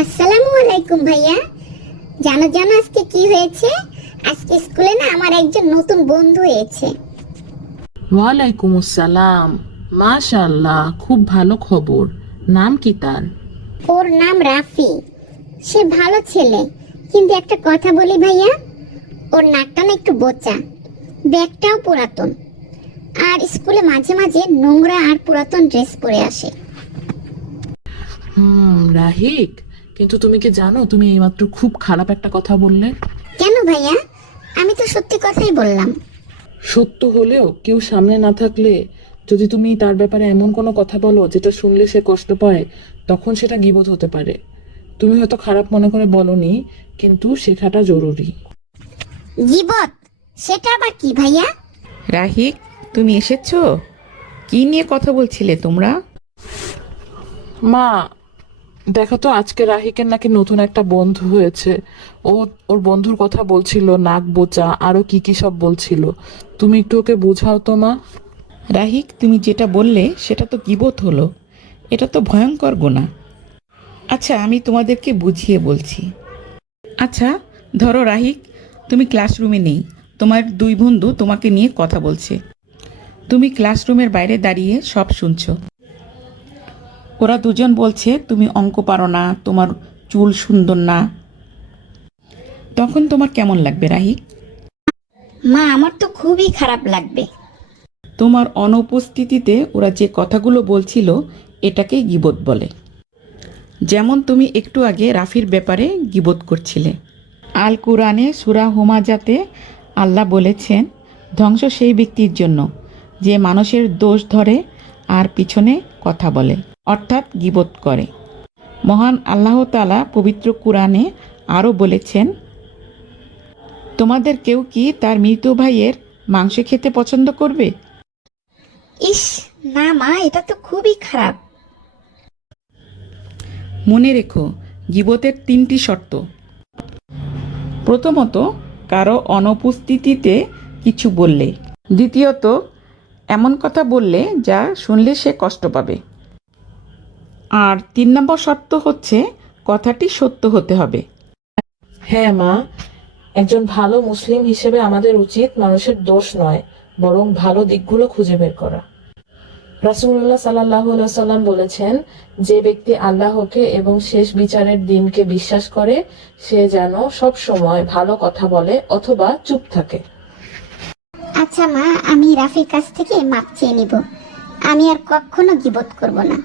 আসসালামু আলাইকুম ভাইয়া। জানো জানো আজকে কি হয়েছে? আজকে স্কুলে না আমার একজন নতুন বন্ধু হয়েছে। ওয়ালাইকুম আসসালাম। মাশাআল্লাহ, খুব ভালো খবর। নাম কি তার? ওর নাম রাফি। সে ভালো ছেলে, কিন্তু একটা কথা বলি ভাইয়া, ওর নাকটা না একটু বোচা, ব্যাগটাও পুরাতন, আর স্কুলে মাঝে মাঝে নোংরা আর পুরাতন ড্রেস পরে আসে। রাহিক, কিন্তু তুমি কি জানো তুমি এইমাত্র খুব খারাপ একটা কথা বললে? কেন ভাইয়া? আমি তো সত্যি কথাই বললাম। সত্য হলেও কেউ সামনে না থাকলে যদি তুমি তার ব্যাপারে এমন কোনো কথা বলো যেটা শুনলে সে কষ্ট পায়, তখন সেটা গীবত হতে পারে। তুমি হয়তো খারাপ মনে করে বলনি, কিন্তু শেখাটা জরুরি। গীবত? সেটা আবার কি ভাইয়া? রাহিক, তুমি এসেছো? কি নিয়ে কথা বলছিলে তোমরা? মা, দেখো তো, আজকে রাহিকের নাকি নতুন একটা বন্ধু হয়েছে। ও ওর বন্ধুর কথা বলছিল, নাক বোচা আরো কি কি সব বলছিল। তুমি একটু ওকে বোঝাও তো মা। রাহিক, তুমি যেটা বললে সেটা তো গীবত হলো। এটা তো ভয়ঙ্কর গুনাহ। আচ্ছা, আমি তোমাদেরকে বুঝিয়ে বলছি। আচ্ছা, ধরো রাহিক, তুমি ক্লাসরুমে নেই, তোমার দুই বন্ধু তোমাকে নিয়ে কথা বলছে। তুমি ক্লাসরুমের বাইরে দাঁড়িয়ে সব শুনছো। ওরা দুজন বলছে তুমি অঙ্ক পারো না, তোমার চুল সুন্দর না। তখন তোমার কেমন লাগবে রাহিক? মা, আমার তো খুবই খারাপ লাগবে। তোমার অনুপস্থিতিতে ওরা যে কথাগুলো বলছিল এটাকেই গীবত বলে। যেমন তুমি একটু আগে রাফির ব্যাপারে গীবত করছিলে। আল কুরআনে সূরা হুমাজাতে আল্লাহ বলেছেন, ধ্বংস সেই ব্যক্তির জন্য যে মানুষের দোষ ধরে আর পিছনে কথা বলে, অর্থাৎ গীবত করে। মহান আল্লাহ তাআলা পবিত্র কুরআনে আরও বলেছেন, তোমাদের কেউ কি তার মৃত ভাইয়ের মাংস খেতে পছন্দ করবে? ইস, না মা, এটা তো খুবই খারাপ। মনে রেখো, গীবতের 3টি শর্ত। প্রথমত, কারো অনুপস্থিতিতে কিছু বললে। দ্বিতীয়ত, এমন কথা বললে যা শুনলে সে কষ্ট পাবে। আর 3 নম্বর শর্ত হচ্ছে, কথাটি সত্য হতে হবে। হ্যাঁ মা, একজন ভালো মুসলিম হিসেবে আমাদের উচিত মানুষের দোষ নয়, বরং ভালো দিকগুলো খুঁজে বের করা। রাসূলুল্লাহ সাল্লাল্লাহু আলাইহি ওয়াসাল্লাম বলেছেন, যে ব্যক্তি আল্লাহকে এবং শেষ বিচারের দিনকে বিশ্বাস করে সে যেন সব সময় ভালো কথা বলে অথবা চুপ থাকে। আচ্ছা মা, আমি রাফির কাছ থেকে মাপ চেয়ে নিব। আমি আর কখনো গীবত করব না।